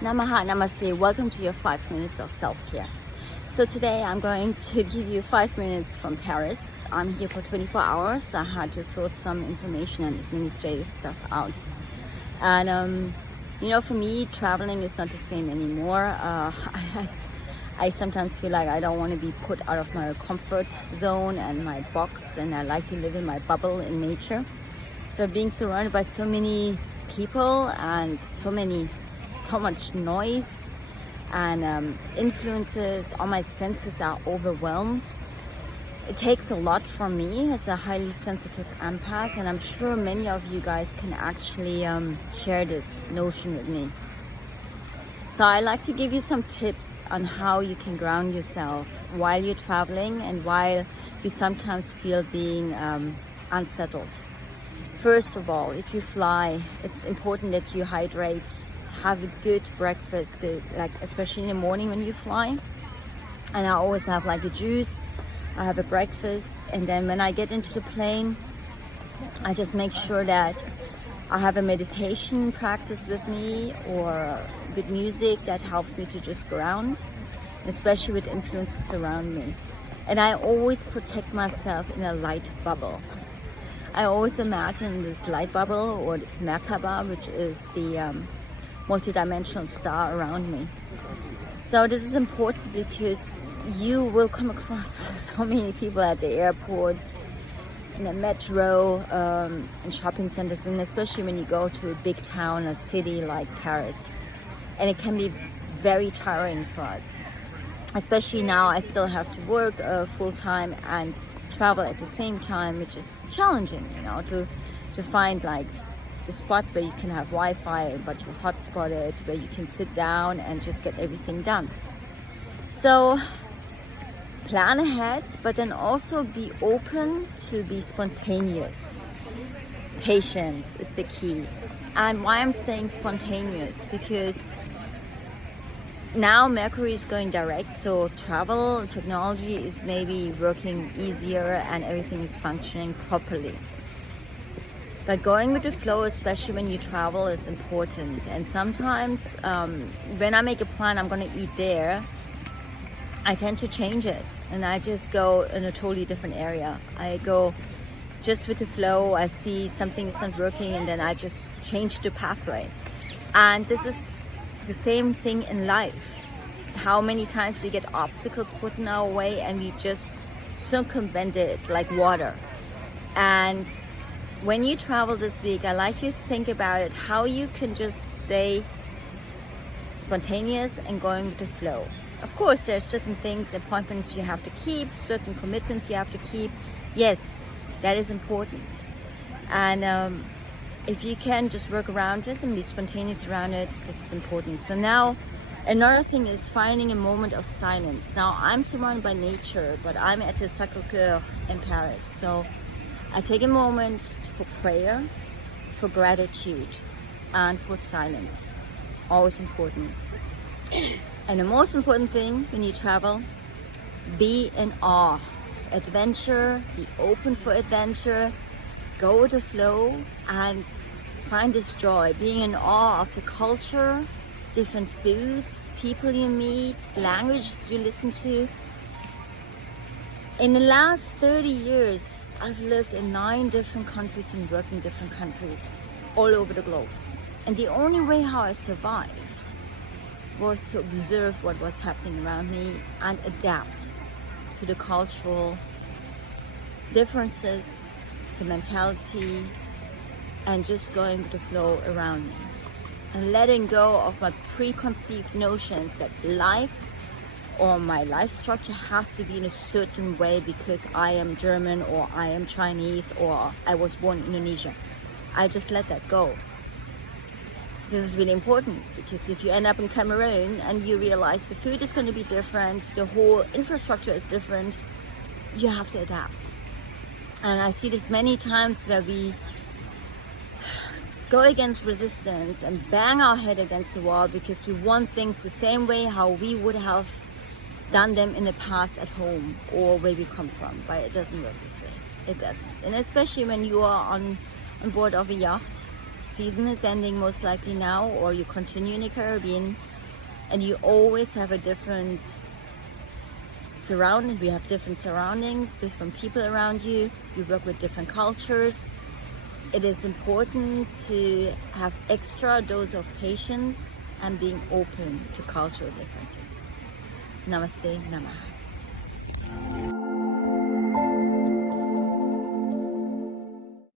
Namaha, Namaste. Welcome to your 5 minutes of self-care. So today I'm going to give you 5 minutes from Paris. I'm here for 24 hours. I had to sort some information and administrative stuff out. And for me, traveling is not the same anymore. I sometimes feel like I don't want to be put out of my comfort zone and my box, and I like to live in my bubble in nature. So being surrounded by so many people and so much noise and influences, all my senses are overwhelmed. It takes a lot from me. It's a highly sensitive empath, and I'm sure many of you guys can actually share this notion with me. So I like to give you some tips on how you can ground yourself while you're traveling and while you sometimes feel being unsettled. First of all, if you fly, it's important that you hydrate, have a good breakfast, like especially in the morning when you fly. And I always have like a juice, I have a breakfast, and then when I get into the plane, I just make sure that I have a meditation practice with me or good music that helps me to just ground, especially with influences around me. And I always protect myself in a light bubble. I always imagine this light bubble or this Merkaba, which is the multidimensional star around me. So this is important because you will come across so many people at the airports, in the metro, in shopping centers, and especially when you go to a big town, a city like Paris. And it can be very tiring for us. Especially now, I still have to work full time and travel at the same time, which is challenging, to find like the spots where you can have Wi-Fi, but you're hotspotted, where you can sit down and just get everything done. So plan ahead, but then also be open to be spontaneous. Patience is the key. And why I'm saying spontaneous, because now Mercury is going direct, so travel technology is maybe working easier and everything is functioning properly. But going with the flow, especially when you travel, is important. And sometimes when I make a plan, I'm going to eat there, I tend to change it and I just go in a totally different area. I go just with the flow. I see something is not working and then I just change the pathway. And this is the same thing in life. How many times we get obstacles put in our way and we just circumvent it like water. And when you travel this week, I like you to think about it, how you can just stay spontaneous and going with the flow. Of course, there are certain things, appointments you have to keep, certain commitments you have to keep. Yes, that is important. And if you can just work around it and be spontaneous around it, this is important. So now, another thing is finding a moment of silence. Now, I'm surrounded by nature, but I'm at the Sacré-Cœur in Paris. So I take a moment for prayer, for gratitude, and for silence. Always important. And the most important thing when you travel, be in awe of adventure, be open for adventure, go with the flow, and find this joy, being in awe of the culture, different foods, people you meet, languages you listen to. In the last 30 years, I've lived in 9 different countries and worked in different countries all over the globe. And the only way how I survived was to observe what was happening around me and adapt to the cultural differences, the mentality, and just going with the flow around me. And letting go of my preconceived notions that life or my life structure has to be in a certain way because I am German or I am Chinese or I was born in Indonesia. I just let that go. This is really important because if you end up in Cameroon and you realize the food is going to be different, the whole infrastructure is different, you have to adapt. And I see this many times where we go against resistance and bang our head against the wall because we want things the same way how we would have done them in the past at home or where we come from. But it doesn't work this way. It doesn't. And especially when you are on board of a yacht, season is ending most likely now, or you continue in the Caribbean, and you always have a different surrounding. We have different surroundings, different people around you. You work with different cultures. It is important to have extra dose of patience and being open to cultural differences. Namaste, Namaha.